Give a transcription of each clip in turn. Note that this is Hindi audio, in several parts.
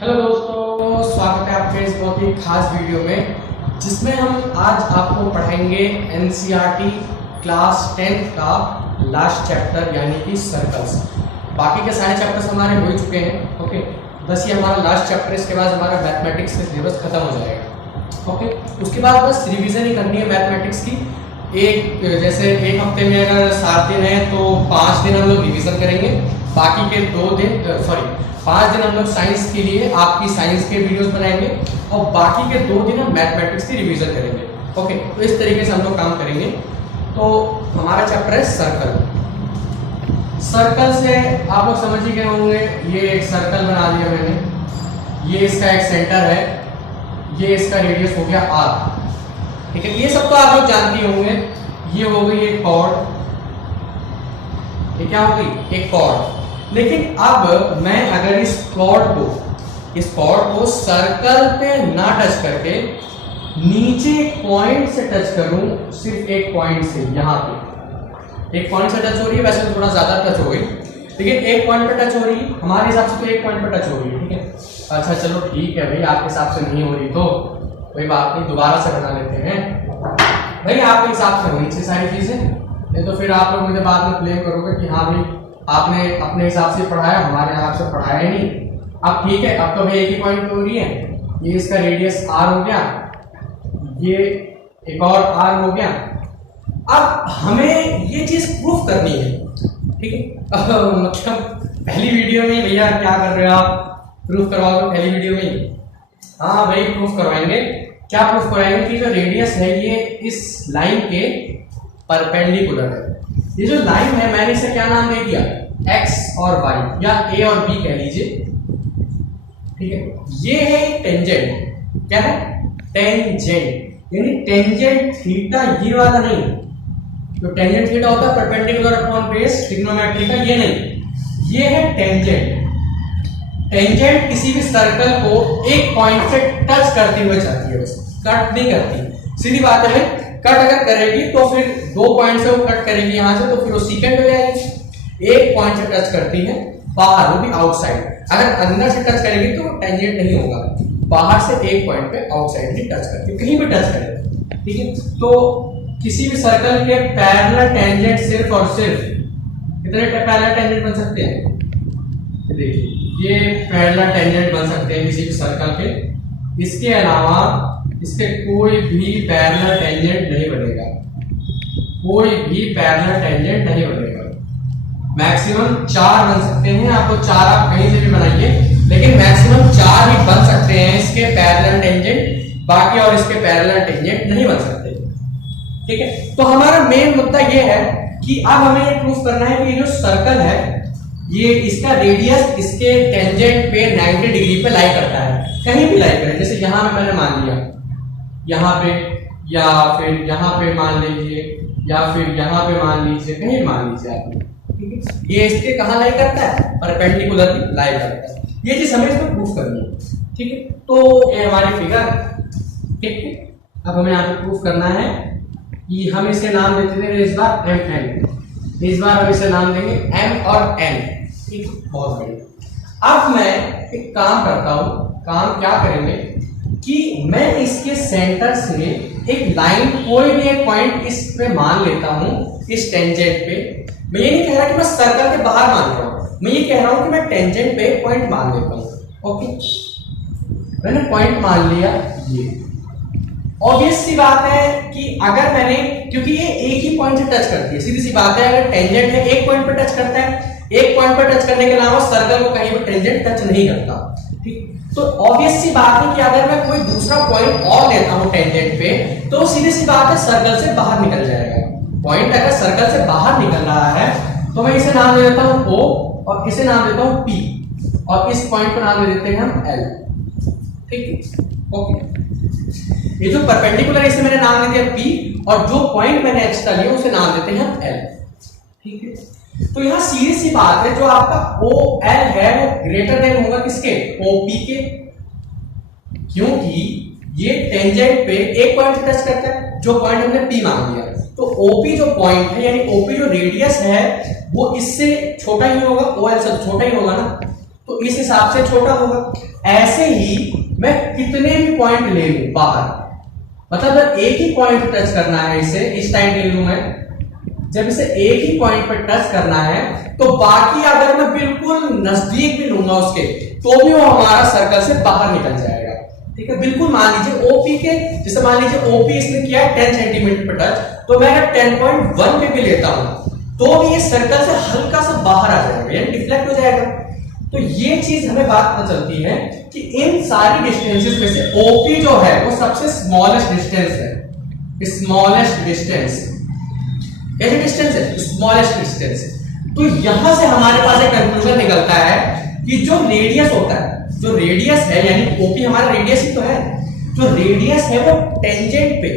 हेलो दोस्तों, स्वागत है आपके इस बहुत ही खास वीडियो में जिसमें हम आज आपको पढ़ाएंगे एनसीईआरटी क्लास 10th का लास्ट चैप्टर यानी कि सर्कल्स। बाकी के सारे चैप्टर्स हमारे हो चुके हैं। ओके, बस ये हमारा लास्ट चैप्टर, इसके बाद हमारा मैथमेटिक्स का सिलेबस खत्म हो जाएगा। ओके, उसके बाद बस रिवीजन ही करनी है मैथमेटिक्स की। जैसे एक हफ्ते में अगर 7 दिन है तो 5 दिन हम लोग रिवीजन करेंगे, बाकी के 5 दिन हम लोग साइंस के लिए आपकी साइंस के वीडियोस बनाएंगे और बाकी के 2 दिन हम मैथमेटिक्स की रिवीजन करेंगे। ओके, तो इस तरीके से हम लोग काम करेंगे। तो हमारा चैप्टर है सर्कल। सर्कल से आप लोग समझ ही गए होंगे, ये एक सर्कल बना दिया मैंने, ये इसका एक सेंटर है, ये इसका रेडियस हो गया r। ठीक है, ये सब तो आप लोग जानते होंगे। ये हो गई एक कॉर्ड, ये क्या हो गई एक कॉर्ड। लेकिन अब मैं अगर इस कॉर्ड को सर्कल पे ना टच करके नीचे पॉइंट से टच करूं, सिर्फ एक पॉइंट से, यहाँ पे एक पॉइंट से टच हो रही है, वैसे तो थोड़ा ज्यादा टच हो गई, लेकिन एक पॉइंट पे टच हो रही है हमारे हिसाब से, तो एक पॉइंट पे टच हो रही है। ठीक है, अच्छा चलो ठीक है भाई, आपके हिसाब से नहीं हो रही तो कोई बात नहीं, दोबारा से बना लेते हैं। भाई आपके हिसाब से होनी चाहिए सारी चीजें, नहीं तो फिर आप लोग मुझे बाद में ब्लेम करोगे कि हाँ भाई आपने अपने हिसाब से पढ़ाया, हमारे हिसाब से पढ़ाया ही नहीं। अब ठीक है, अब तो भाई एक ही पॉइंट पे हो रही है, ये इसका रेडियस r हो गया, ये एक और r हो गया। अब हमें ये चीज प्रूफ करनी है। ठीक है, मतलब पहली वीडियो में भैया क्या कर रहे हो आप, प्रूफ करवाओगे पहली वीडियो में? हाँ भाई प्रूफ करवाएंगे। क्या प्रूफ कराएंगे कि जो रेडियस है ये इस लाइन के परपेंडिकुलर है। ये जो लाइन है मैंने इसे क्या नाम दे दिया, x और y या a और b कह लीजिए। ठीक है, ये है टेंजेंट। क्या है? टेंजेंट, यानी टेंजेंट थीटा ये वाला नहीं, जो टेंजेंट थीटा होता है परपेंडिकुलर अपॉन बेस ट्रिग्नोमेट्री का, ये नहीं, ये है टेंजेंट। टेंजेंट किसी भी सर्कल को एक पॉइंट से टच करते हुए जाती है, बस कट नहीं करती। सीधी बात है, कट अगर करेगी तो फिर 2 पॉइंट से वो कट करेगी यहां से, तो फिर वो सीकेंड हो जाएगी। एक पॉइंट से टच करती है बाहर, वो भी आउटसाइड। अगर अंदर से टच करेगी तो टेंजेंट नहीं होगा, बाहर से एक पॉइंट पे आउटसाइड भी टच करती है, कहीं भी टच करे। ठीक है, तो किसी भी सर्कल के पैरेलल टेंजेंट सिर्फ और सिर्फ कितने पैरेलल टेंजेंट बन सकते हैं? देखिए, ये पैरेलल टेंजेंट बन सकते हैं किसी भी सर्कल के, इसके अलावा इसके कोई भी पैरेलल टेंजेंट नहीं बनेगा, कोई भी पैरेलल टेंजेंट नहीं बनेगा। मैक्सिमम 4 बन सकते हैं, आपको 4 आप कहीं से भी बनाइए, लेकिन मैक्सिमम 4 ही बन सकते हैं इसके पैरेलल टेंजेंट, बाकी और इसके पैरेलल टेंजेंट नहीं बन सकते। ठीक है, तो हमारा मेन मुद्दा ये है कि अब हमें ये प्रूफ करना है कि ये जो सर्कल है, ये इसका रेडियस इसके टेंजेंट पे 90 डिग्री पे लाई करता है, कहीं भी लाई करे। जैसे यहाँ पे मैंने मान लिया, यहाँ पे या फिर यहाँ पे मान लीजिए, या फिर यहाँ पे मान लीजिए, कहीं मान लीजिए आप। ठीक है, ये इसके कहाँ लाई करता है? परपेंडिकुलरली लाई करता है। ये चीज हमें इसमें प्रूफ करनी है। ठीक है, तो ये हमारी फिगर। ठीक है, अब हमें यहाँ पे प्रूफ करना है कि हम इसे नाम देते थे इस बार mn, इस बार हम इसे नाम देंगे m और n। ठीक, बहुत बढ़िया। अब मैं एक काम करता हूं, काम क्या करेंगे कि मैं इसके सेंटर से एक लाइन, कोई भी एक पॉइंट इस पे मान लेता हूं, इस टेंजेंट पे। मैं ये नहीं कह रहा कि मैं सर्कल के बाहर मान रहा हूं, मैं ये कह रहा हूं कि मैं टेंजेंट पे एक पॉइंट मान लेता हूं। ओके, मैंने पॉइंट मान लिया। ये ऑब्वियस सी बात है कि अगर मैंने, क्योंकि ये एक ही पॉइंट से टच करती है, सीधी सी बात है, अगर टेंजेंट है एक पॉइंट पे टच करता है, एक पॉइंट पर टच करने के अलावा सर्कल को कहीं भी टेंजेंट टच नहीं करता। ठीक, तो ऑब्वियस सी बात है कि अगर मैं कोई दूसरा पॉइंट और लेता हूं टेंजेंट पे, तो सीधी सी बात है सर्कल से बाहर निकल जाएगा। पॉइंट अगर सर्कल से बाहर निकल रहा है तो मैं इसे नाम दे देता हूं O और इसे नाम देता हूं P, और इस पॉइंट को नाम दे देते हैं हम L। ठीक है, ओके, ये जो परपेंडिकुलर है इसे मैंने नाम दे दिया P, और जो पॉइंट मैंने एक्स्ट्रा लिया उसे नाम देते हैं हम L। ठीक है, तो यहाँ सीधी सी बात है, जो आपका OL है वो ग्रेटर देन होगा किसके? OP के, क्योंकि ये टेंजेंट पे एक पॉइंट से टच करता है, जो पॉइंट हमने P मान लिया। तो OP जो पॉइंट है, यानी OP जो रेडियस है, वो इससे छोटा ही होगा, OL से छोटा ही होगा ना, तो इस हिसाब से छोटा होगा। ऐसे ही मैं कितने भी पॉइंट ले लूं बाहर, मतलब एक ही पॉइंट टच करना है इसे, इस टाइम ले लूं मैं, जब इसे एक ही पॉइंट पर टच करना है तो बाकी अगर मैं बिल्कुल नजदीक भी लूंगा उसके तो भी वो हमारा सर्कल से बाहर निकल जाएगा। ठीक है, बिल्कुल मान लीजिए ओपी के, जैसे मान लीजिए ओपी इसने किया 10 सेंटीमीटर पर टच, तो मैं अगर 10.1 पे भी लेता हूं तो भी ये सर्कल से हल्का सा बाहर आ जाएगा, यानी डिफ्लेक्ट हो जाएगा। तो ये चीज हमें बात पता चलती है कि इन सारी डिस्टेंसेस में से ओपी जो है वो सबसे स्मॉलेस्ट डिस्टेंस है। स्मॉलेस्ट डिस्टेंस कैसे डिस्टेंस है? Smallest distance. तो यहां से हमारे पास एक कंक्लूजन निकलता है कि जो रेडियस होता है, जो रेडियस है यानी ओपी हमारा रेडियस ही तो है, जो रेडियस है वो टेंजेंट पे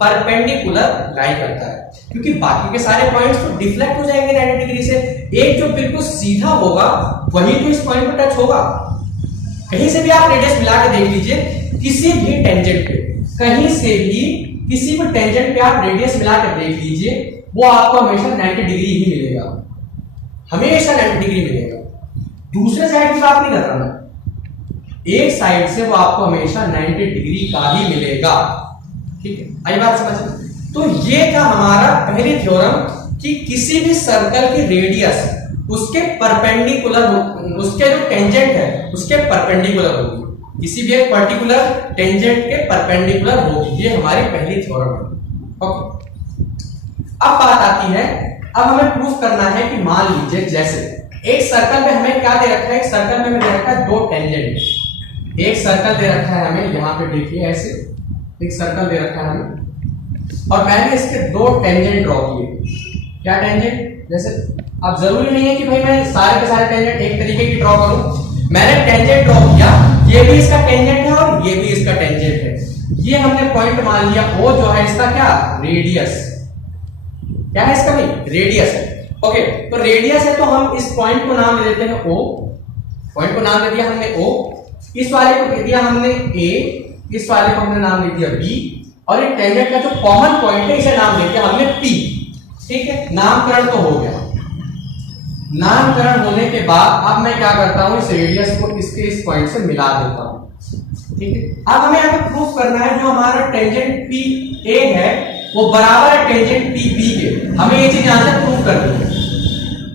परपेंडिकुलर लाई करता है, क्योंकि बाकी के सारे पॉइंट्स तो डिफ्लेक्ट हो जाएंगे 90 डिग्री से। एक जो बिल्कुल सीधा होगा वही तो इस पॉइंट पर टच होगा। कहीं से भी आप रेडियस मिला के देख लीजिए, किसी भी टेंजेंट पे, कहीं से भी किसी भी टेंजेंट पे आप रेडियस मिला कर देख लीजिए, वो आपको हमेशा 90 डिग्री ही मिलेगा, हमेशा 90 डिग्री मिलेगा। दूसरे साइड की बात नहीं कर रहा मैं, एक साइड से वो आपको हमेशा 90 डिग्री का ही मिलेगा। ठीक है, आई बात समझ? तो ये था हमारा पहली थ्योरम कि किसी भी सर्कल की रेडियस उसके परपेंडिकुलर, उसके जो टेंजेंट है उसके परपेंडिकुलर होगी, किसी भी एक पर्टिकुलर टेंजेंट के परपेंडिकुलर होगी। ये हमारी पहली थ्योरम है। ओके, अब बात आती है, अब हमें प्रूफ करना है कि मान लीजिए जैसे एक सर्कल में हमें क्या दे रखा है, एक सर्कल में हमें दे रखा है दो टेंजेंट। एक सर्कल दे रखा है हमें, यहां पे देखिए ऐसे एक सर्कल दे रखा है हमें, और मैंने इसके दो टेंजेंट ड्रॉ किए। क्या टेंजेंट? जैसे अब जरूरी नहीं है कि भाई मैं सारे के सारे टेंजेंट एक तरीके की ड्रॉ करूं, मैंने टेंजेंट ड्रॉ किया, ये भी इसका टेंजेंट है और ये भी इसका टेंजेंट है। ये हमने पॉइंट मान लिया ओ जो है इसका क्या रेडियस, क्या है इसका भाई रेडियस है। ओके, तो रेडियस है तो हम इस पॉइंट को नाम दे देते हैं ओ, पॉइंट को नाम दे दिया हमने ओ, इस वाले को दे दिया हमने ए, इस वाले को हमने नाम दे दिया बी, और ये टेंजेंट का जो कॉमन पॉइंट है इसे नाम दे दिया हमने पी। ठीक है, नामकरण तो हो गया। नामकरण होने के बाद अब मैं क्या करता हूं, इस रेडियस को इसके इस पॉइंट से मिला देता हूं। ठीक है, अब हमें यहाँ पे प्रूफ करना है जो हमारा टेंजेंट पी ए है वो बराबर है टेंजेंट पी बी के, हमें ये चीज यहां से प्रूफ करनी है।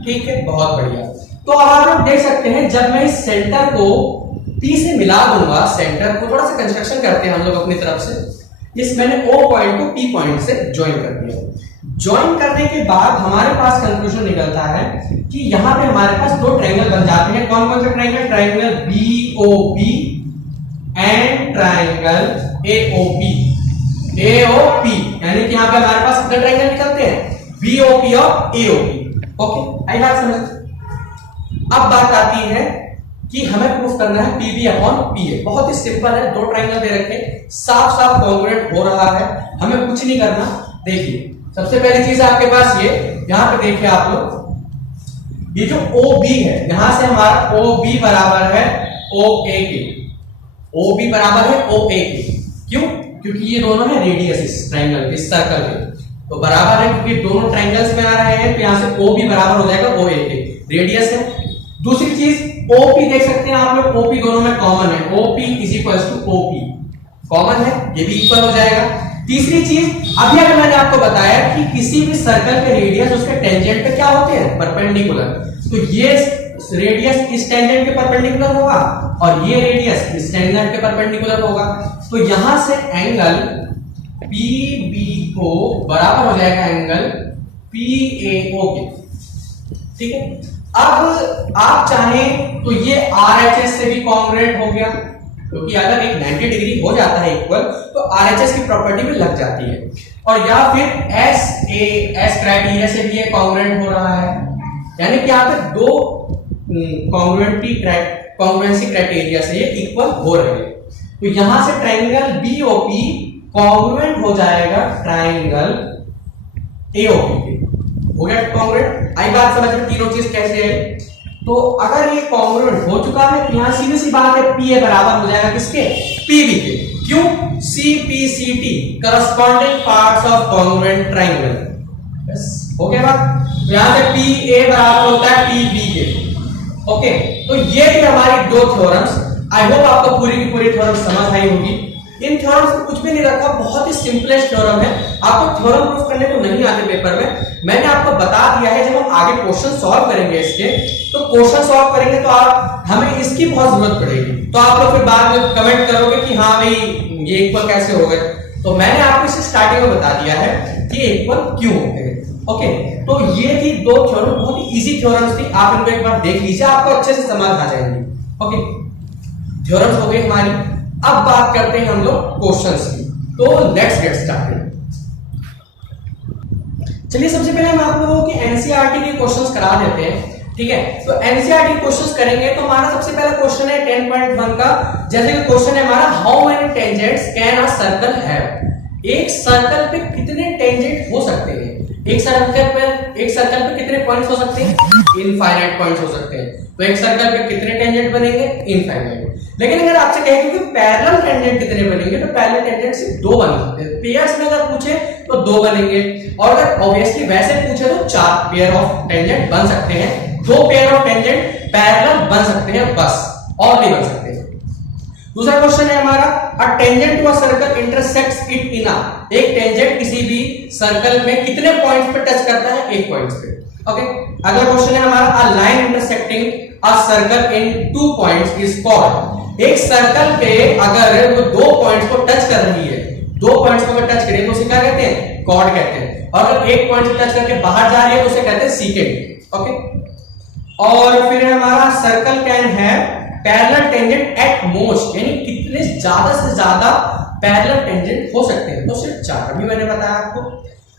ठीक है, बहुत बढ़िया। तो अब आप लोग देख सकते हैं जब मैं इस सेंटर को पी से मिला दूंगा, सेंटर को थोड़ा सा कंस्ट्रक्शन करते हैं हम लोग अपनी तरफ से, इस मैंने ओ पॉइंट को पी पॉइंट से ज्वाइन कर दिया। ज्वाइन करने के बाद हमारे पास कंक्लूजन निकलता है कि यहां पे हमारे पास दो ट्रायंगल बन जाते हैं। कौन कौन से triangle? Triangle BOP and triangle AOP. AOP यानी कि यहां पे हमारे पास कितने ट्रायंगल निकलते हैं? बीओपी और एओपी। ओके, आई बात समझ? अब बात आती है कि हमें प्रूफ करना है पीबी अपॉन पीए। बहुत ही सिंपल है, दो ट्रायंगल दे रखे, साफ साफ कॉन्ग्रुएंट हो रहा है, हमें कुछ नहीं करना। देखिए सबसे पहली चीज आपके पास ये, यहां पे देखिए आप लोग, ये जो OB है यहां से हमारा OB बराबर है OA के, OB बराबर है OA के। क्यों? क्योंकि ये दोनों है रेडियस इस ट्रायंगल, इस सर्कल के, तो बराबर है क्योंकि दोनों ट्रायंगल्स में आ रहे हैं, तो यहां से OB बराबर हो जाएगा OA के, रेडियस है। दूसरी चीज OP देख सकते हैं आप लोग, OP दोनों में कॉमन है, OP is equal to OP common है, ये भी इक्वल हो जाएगा। तीसरी चीज, अभी अगर मैंने आपको बताया कि किसी भी सर्कल के रेडियस उसके टेंजेंट पे क्या होते हैं? परपेंडिकुलर, तो ये रेडियस इस टेंजेंट के परपेंडिकुलर होगा और ये रेडियस इस टेंजेंट के परपेंडिकुलर होगा। तो यहां से एंगल PB को बराबर हो जाएगा एंगल PAO के। ठीक है, अब आप चाहें तो ये RHS से भी कॉन्ग्रुएंट हो गया, क्योंकि अगर एक 90 डिग्री हो जाता है इक्वल तो RHS की प्रॉपर्टी में लग जाती है, और या फिर SAS क्राइटेरिया से भी ये कॉन्ग्रुएंट हो रहा है, यानी कि यहाँ पे दो कॉन्ग्रुएंसी क्राइटेरिया से ये इक्वल हो रहे हैं। तो यहां से ट्रायंगल BOP कॉन्ग्रुएंट हो जाएगा ट्रायंगल AOP के, हो गया कॉन्ग्रुएंट। आई बात समझ में? तीनों चीज कैसे है? तो अगर ये कॉन्ग्रुएंट हो चुका है तो यहां सीधी सी बात है PA बराबर हो जाएगा किसके? PB के। क्यों? CPCT corresponding parts of congruent triangle. बस हो गया बात। तो यहां से PA बराबर होता है PB के। ओके, तो ये भी हमारी दो थ्योरम्स। आई होप आपको पूरी की पूरी थ्योरम समझ आई होगी। इन थ्योरम्स में कुछ भी नहीं रखा, बहुत ही सिंपलेस्ट थ्योरम है। आपको थ्योरम प्रूफ करने को नहीं आते पेपर में, मैंने आपको बता दिया है। जब हम आगे क्वेश्चन सॉल्व करेंगे इसके, तो क्वेश्चन सॉल्व करेंगे तो आप हमें इसकी बहुत जरूरत पड़ेगी। तो आप लोग फिर बाद में कमेंट करोगे कि हाँ भाई ये इक्वल कैसे हो गए। तो मैंने आपको इसे स्टार्टिंग में बता दिया है कि इक्वल क्यों होते हैं। ओके, तो ये थी दो थ्योरम, बहुत ही इजी थ्योरम्स थी। आप इनको एक बार देख लीजिए, आपको अच्छे से समझ आ जाएंगी। ओके, थ्योरम्स हो गई हमारी। अब बात करते हैं हम लोग क्वेश्चंस की। तो लेट्स गेट स्टार्टेड। चलिए सबसे पहले हम आप लोगों की एनसीईआरटी के क्वेश्चंस करा देते हैं। ठीक है, तो एनसीईआरटी क्वेश्चंस करेंगे। तो हमारा सबसे पहला क्वेश्चन है 10.1 का। जैसे कि क्वेश्चन है हमारा, how many tangents can a circle have. एक सर्कल पे कितने टेंजेंट हो सकते हैं? एक सर्कल पे कितने पॉइंट्स हो सकते हैं? इनफाइनाइट पॉइंट्स हो सकते हैं। तो एक सर्कल पे कितने टेंजेंट बनेंगे? इनफाइनाइट। लेकिन अगर आपसे कहे कि पैरेलल टेंजेंट कितने बनेंगे, तो पैरेलल टेंजेंट से दो बन सकते हैं। पेयर्स में अगर पूछे तो दो बनेंगे, और अगर ऑब्वियसली वैसे पूछे तो चार पेयर ऑफ टेंजेंट बन सकते हैं। दो पेयर ऑफ टेंजेंट पैरेलल बन सकते हैं बस, और नहीं बन सकते। दूसरा क्वेश्चन है हमारा, a tangent to a circle intersects it in a. एक टेंजेंट किसी भी सर्कल में कितने पॉइंट्स पे टच करता है? एक पॉइंट्स पे। ओके, अगला क्वेश्चन है हमारा, a line intersecting a circle in 2 points is called. एक सर्कल पे अगर वो दो पॉइंट्स को टच कर रही है, दो पॉइंट्स को अगर टच करे तो उसे क्या कहते हैं? कॉर्ड कहते हैं। और अगर एक पॉइंट से टच करके बाहर जा रही है तो उसे कहते हैं सीकेंड। ओके, और फिर हमारा circle can have parallel tangent at most, यानी कितने ज्यादा से ज्यादा पैरेलल टेंजेंट हो सकते हैं? तो सिर्फ चार, अभी मैंने बताया आपको।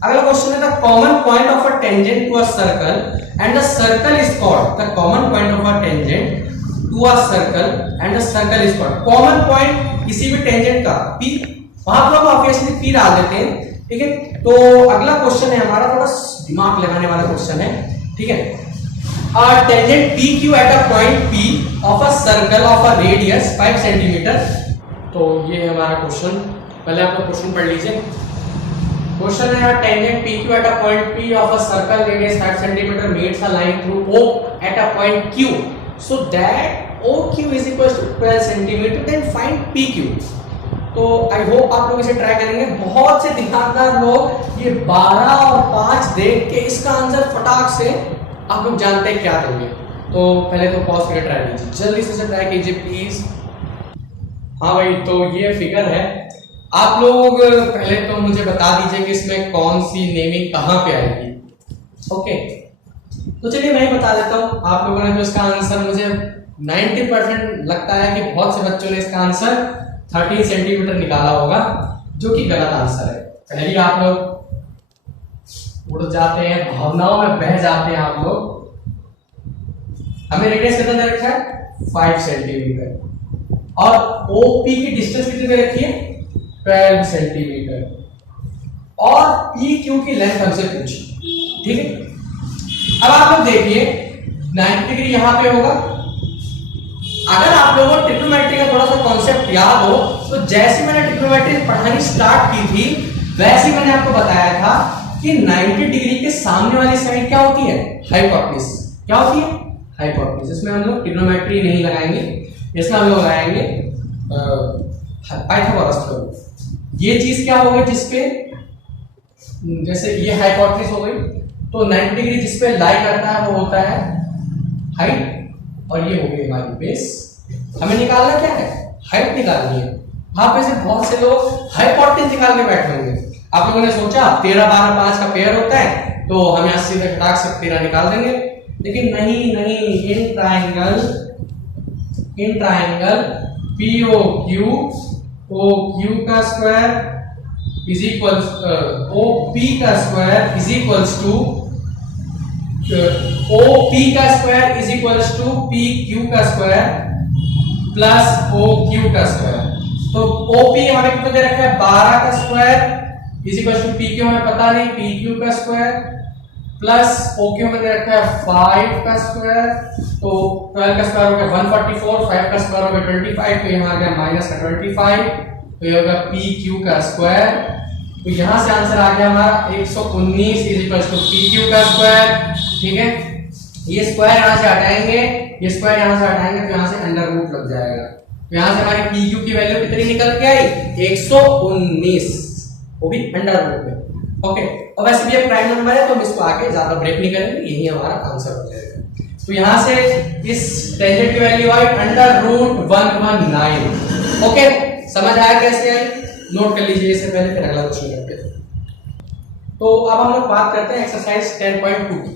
अगला क्वेश्चन है, the common point of a tangent to a circle and the circle is called. The common point of a tangent to a circle and the circle is called. Common point किसी भी टेंजेंट का P, वहां पर हम ऑब्वियसली P डाल देते हैं। ठीक है, तो अगला क्वेश्चन है हमारा, थोड़ा दिमाग लगाने वाला क्वेश्चन है। ठीक है, a tangent PQ at a point P of a circle of a radius 5 centimetre. तो ये है हमारा क्वेश्चन। पहले आप लोग क्वेश्चन पढ़ लीजिए। क्वेश्चन है, tangent PQ at a point P of a circle radius 5 centimetre meets a line through O at a point Q so that OQ is equal to 12 centimetre, then find PQ। तो आई होप आप लोग इसे ट्राई करेंगे। बहुत से दिमागदार लोग ये 12 और 5 देख के इसका आंसर फटाक से आप लोग जानते हैं क्या देंगे। तो पहले तो पॉज करके ट्राई कीजिए, जल्दी से ट्राई कीजिए प्लीज। हाँ भाई, तो ये फिगर है। आप लोग पहले तो मुझे बता दीजिए कि इसमें कौन सी नेमिंग कहाँ पे आएगी। ओके, तो चलिए मैं ही बता देता हूँ। आप लोगों ने तो इसका आंसर, मुझे 90% लगता है कि बहुत से बच्चों ने इसका आंसर 13 सेंटीमीटर निकाला होगा, जो कि गलत आंसर है। पहले आप लोग उड़ जाते हैं, भावनाओं में बह जाते हैं आप लोग। हमें रेडियस कितना दे रखा है? 5 सेंटीमीटर। और OP की डिस्टेंस कितनी दे रखी है? 12 सेंटीमीटर। और PQ की लेंथ हमसे पूछी। ठीक है, अब आप लोग देखिए 90 डिग्री यहां पे होगा। अगर आप लोगों को ट्रिग्नोमेट्री का थोड़ा सा कॉन्सेप्ट याद हो, तो जैसे मैंने ट्रिग्नोमेट्री पढ़ानी स्टार्ट की थी, वैसे मैंने आपको बताया था कि 90 डिग्री के सामने वाली साइड क्या होती है? हाइपोटेन्यूज। क्या होती है? हाइपोटेन्यूज। इसमें हम लोग ट्रिग्नोमेट्री नहीं लगाएंगे, इसमें हम लोग लगाएंगे पाइथागोरस थ्योरम। ये चीज क्या हो गई जिसपे, जैसे ये हाइपोटेन्यूज हो गई, तो 90 डिग्री जिसपे लाई करता है वो होता है हाइट, और ये हो गई हमारी बेस। हमें निकालना क्या है? हाइट निकालनी है। आप में से बहुत से लोग हाइपोटेन्यूज निकाल के बैठे होंगे। आप लोगों ने सोचा 13 12 5 का पेयर होता है, तो हम यहाँ सीधे घटा से 13 निकाल देंगे। लेकिन नहीं नहीं, इन ट्राइंगल POQ, OQ का स्क्वायर इज इक्वल OP का square is equals to OP का square is equals to PQ का स्क्वायर प्लस OQ का स्क्वायर। तो OP हमें कितना दे रखा है? 12 का square is equal to PQ हमें पता नहीं, PQ का स्क्वायर प्लस OQ हमें दे रखा है 5 का स्क्वायर। तो 12 का स्क्वायर हो गया 144, 5 का स्क्वायर हो गया 25, तो यहाँ आ गया माइनस का 25, तो ये होगा PQ का स्क्वायर। तो यहाँ से आंसर आ गया हमारा 119 इज इक्वल टू PQ का स्क्वायर। ठीक है, ये स्क्वायर यहाँ से हटाएंगे ये स्क्वायर यहाँ से हटाएंगे तो यहाँ से अंडर रूट लग जाएगा, तो यहाँ से हमारी पी क्यू की वैल्यू कितनी निकल के आई 119, वो भी अंडर रूट में। ओके, और वैसे भी ये प्राइम नंबर है तो हम इसको आगे ज्यादा ब्रेक नहीं करेंगे, यही हमारा आंसर हो जाएगा। तो यहाँ से इस टेंजेंट की वैल्यू आई अंडर रूट 119। ओके, समझ आया कैसे आई, नोट कर लीजिए इससे पहले, फिर अगला क्वेश्चन करते हैं। तो अब हम लोग बात करते हैं एक्सरसाइज 10.2 की।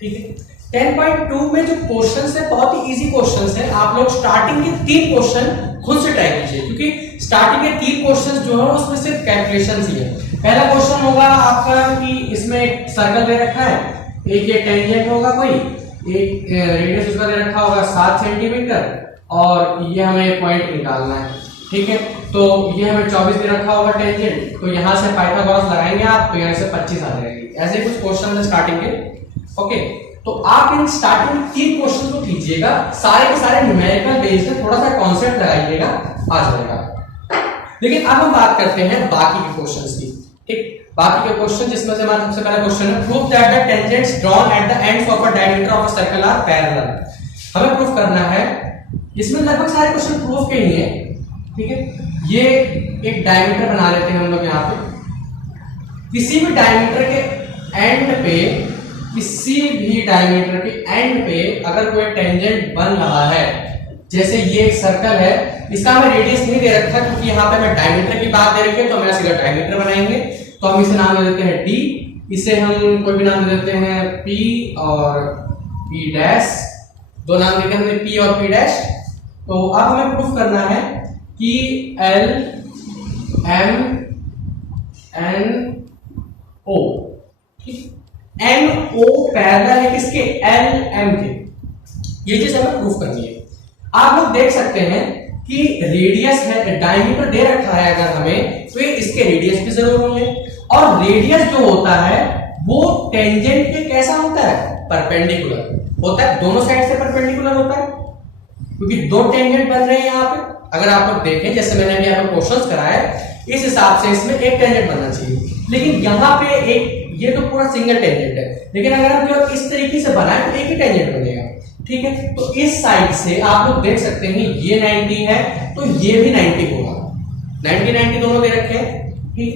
ठीक है, 10.2 में जो क्वेश्चंस है बहुत ही इजी क्वेश्चंस है। आप लोग स्टार्टिंग के 3 क्वेश्चन खुद से ट्राई कीजिए, क्योंकि स्टार्टिंग के 3 क्वेश्चंस जो है उसमें सिर्फ कैलकुलेशंस ही है। पहला क्वेश्चन होगा आपका कि इसमें एक सर्कल दे रखा है, एक ये टेंजेंट होगा कोई, एक रेडियस उसका दे रखा होगा 7 सेंटीमीटर, और ये हमें पॉइंट निकालना है। ठीक है, तो ये हमें 24 दे रखा होगा टेंजेंट, तो यहाँ से पाइथागोरस लगाएंगे आप, तो यहाँ से 25 आ जाएगी। ऐसे कुछ क्वेश्चन है स्टार्टिंग के। ओके, तो आप इन स्टार्टिंग में 3 क्वेश्चन को कीजिएगा, सारे के सारे न्यूमेरिकल बेस्ड है, थोड़ा सा कॉन्सेप्ट लगाइएगा, आ जाएगा। लेकिन अब हम बात करते हैं बाकी के क्वेश्चंस की। ठीक, बाकी के क्वेश्चन जिसमें से हमारा सबसे पहला क्वेश्चन है prove that the tangents drawn at the ends of a diameter of a circle are parallel. हमें प्रूफ करना है, इसमें लगभग सारे क्वेश्चन प्रूफ के ही हैं। ठीक है, ये एक डायमीटर बना लेते हैं हम लोग यहाँ पे, किसी भी डायमीटर के एंड पे, किसी भी डायमीटर के एंड पे अगर कोई टेंजेंट बन रहा है, जैसे ये एक सर्कल है, इसका हमें रेडियस नहीं दे रखा क्योंकि यहाँ पे हमें डायमीटर की बात दे रखी है, तो हमें सीधा डायमीटर बनाएंगे। तो हम इसे नाम दे देते हैं डी, इसे हम कोई भी नाम दे देते हैं पी और पी डैश, दो नाम देते हैं हमने पी और पी डैश। तो अब हमें प्रूफ करना है कि L M N O, M O parallel है किसके, एल एम के, ये चीज हमें प्रूफ करनी है। आप लोग देख सकते हैं कि रेडियस है, डायमीटर दे रखा है अगर हमें, तो ये इसके रेडियस भी जरूर होंगे, और रेडियस जो होता है वो टेंजेंट के कैसा होता है, परपेंडिकुलर होता है, दोनों साइड से परपेंडिकुलर होता है, क्योंकि 2 टेंजेंट बन रहे हैं यहाँ पे। अगर आप लोग देखें, जैसे मैंने अभी आपको क्वेश्चंस कराया, इस हिसाब से इसमें एक टेंजेंट बनना चाहिए, लेकिन यहाँ पे एक, ये तो पूरा सिंगल टेंजेंट है, लेकिन अगर हम लोग इस तरीके से बनाए तो एक ही टेंजेंट बनेगा। ठीक है, तो इस साइड से आप लोग देख सकते हैं ये 90 है, तो ये भी 90 होगा, 90 90 दोनों दे रखे हैं। ठीक,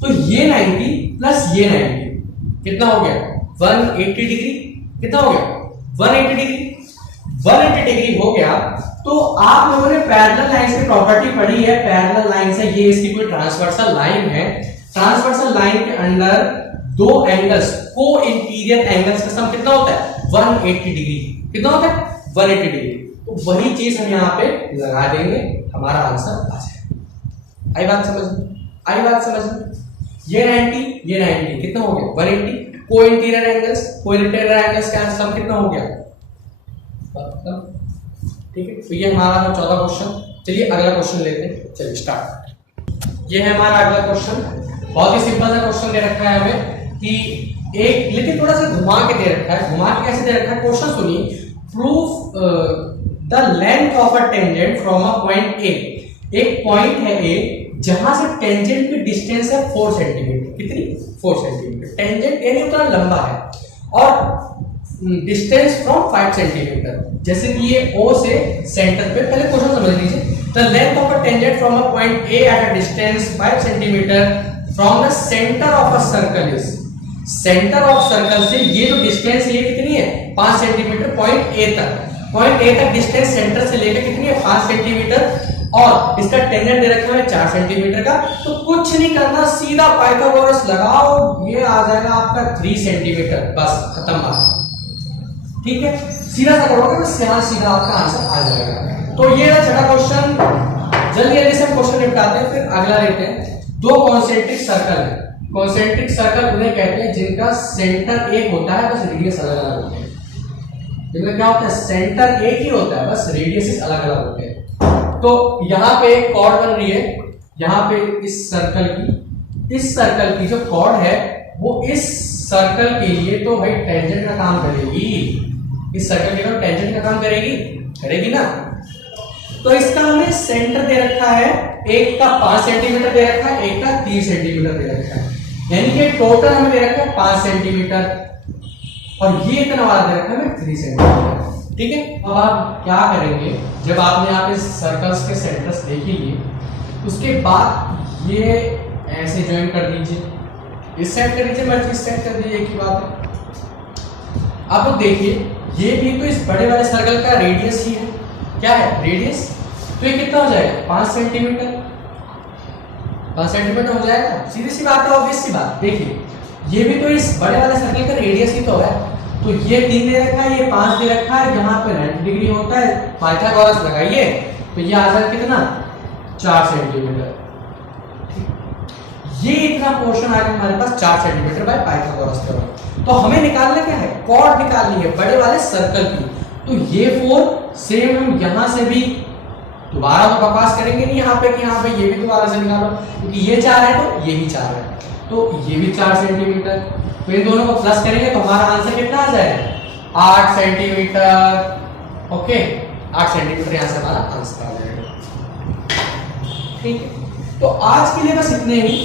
तो ये 90 प्लस ये 90 कितना हो गया, 180 डिग्री, कितना हो गया 180 डिग्री, 180 डिग्री हो गया। तो आप लोगों ने पैरेलल लाइन की प्रॉपर्टी पढ़ी है, पैरेलल लाइन से ये इसकी कोई ट्रांसवर्सल लाइन है, ट्रांसवर्सल लाइन के अंदर 2 एंगल्स, को इंटीरियर एंगल्स का सम कितना होता है 180 डिग्री, कितना होता है 180 डिग्री। तो वही चीज हम यहाँ पे लगा देंगे, हमारा आंसर आ जाएगा। आई बात समझ, आई बात समझ, ये 90 ये 90 कितना हो गया 180, को इंटीरियर एंगल्स, को इंटीरियर एंगल्स का सम कितना हो गया। ठीक है, तो ये हमारा 14 क्वेश्चन। चलिए अगला क्वेश्चन लेते हैं, चलिए स्टार्ट। ये है हमारा अगला क्वेश्चन, बहुत ही सिंपल सा क्वेश्चन दे रखा है हमें कि एक, लेकिन थोड़ा सा घुमा के दे रखा है। घुमा के कैसे दे रखा है, क्वेश्चन सुनिए। Proof the length of a tangent from a point A, एक पॉइंट है ए जहां से टेंजेंट की डिस्टेंस है 4 सेंटीमीटर, कितनी 4 सेंटीमीटर, टेंजेंट ए उतना लंबा है, और डिस्टेंस फ्रॉम 5 सेंटीमीटर, जैसे कि ये O से सेंटर पे, पहले क्वेश्चन समझ लीजिए। The length of a tangent from a point A at a distance 5 centimetre from the centre of a circle is, centre of circle से ये जो डिस्टेंस ये कितनी है 5 सेंटीमीटर, पॉइंट A तक, पॉइंट A तक डिस्टेंस सेंटर से लेकर कितनी है 5 सेंटीमीटर, और इसका टेंजेंट दे रखा है 4 सेंटीमीटर का। तो कुछ नहीं करना, सीधा पाइथागोरस लगाओ, ये आ जाएगा आपका 3 सेंटीमीटर, बस खत्म बात। ठीक है, सीधा सा करोगे बस, यहाँ सीधा आपका आंसर आ जाएगा। तो ये रहा छठा क्वेश्चन। जल्दी जल्दी से क्वेश्चन निपटाते हैं, फिर अगला लेते हैं। 2 कॉन्सेंट्रिक सर्कल है, कॉन्सेंट्रिक सर्कल उन्हें कहते हैं जिनका सेंटर एक होता है, बस रेडियस अलग अलग होते हैं। जिनका क्या होता है, सेंटर एक ही होता है, बस रेडियस अलग अलग होते हैं। तो यहाँ पे एक कॉर्ड बन रही है, यहाँ पे इस सर्कल की जो कॉर्ड है वो इस सर्कल के लिए तो भाई टेंजेंट का काम करेगी, इस सर्कल के लिए टेंजेंट का काम करेगी ना। तो इसका हमें सेंटर दे रखा है, एक का 5 सेंटीमीटर दे रखा है, एक का 3 सेंटीमीटर दे रखा है, यानी कि टोटल हमें दे रखा है 5 सेंटीमीटर, और ये इतना वाला दे रखा है 3 सेंटीमीटर। ठीक है। अब आप क्या करेंगे, जब आपने यहाँ पे सर्कल्स के सेंटर्स देख ही लिए, उसके बाद ये ऐसे ज्वाइन कर दीजिए, इस साइड कर दीजिए, मर्जी इस साइड कर दीजिए, एक ही बात है। आप लोग देखिए, ये भी तो इस बड़े वाले सर्कल का रेडियस ही है। क्या है रेडियस? तो ये कितना हो जाएगा 5 सेंटीमीटर। 5 सेंटीमीटर हो जाएगा, सीधी सी बात है, ऑब्वियस सी बात। देखिए ये भी तो इस बड़े वाले सर्कल का रेडियस ही तो है। तो ये 3 दे रखा है, ये 5 दे रखा है, यहाँ पे 90 डिग्री होता है, पाइथागोरस लगाइए तो ये आ जाएगा कितना 4 सेंटीमीटर। ये इतना पोर्शन आ गया हमारे पास 4 सेंटीमीटर बाय पाइथागोरस थ्योरम। तो हमें निकालना क्या है, कॉर्ड निकालनी है बड़े वाले सर्कल की। तो ये 4 सेम हम यहां से भी दोबारा तो बकवास करेंगे नहीं यहाँ पे कि यहाँ पे ये भी दोबारा से निकालो, क्योंकि ये 4 है तो ये भी 4 है, तो ये भी 4 सेंटीमीटर। तो इन दोनों को प्लस करेंगे तो हमारा आंसर कितना आ जाएगा 8 सेंटीमीटर। ओके 8 सेंटीमीटर यहाँ से हमारा आंसर आ जाएगा। ठीक है, तो आज के लिए बस इतने ही।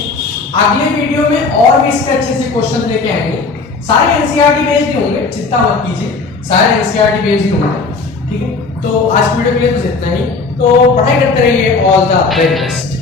अगले वीडियो में और भी इसके अच्छे से क्वेश्चन लेके आएंगे। सारे एनसीईआरटी बेस्ड ही होंगे, चिंता मत कीजिए, सारे एनसीईआरटी बेस्ड ही होंगे। ठीक है, तो आज की वीडियो के लिए बस इतना ही। तो पढ़ाई करते रहिए। All the very best.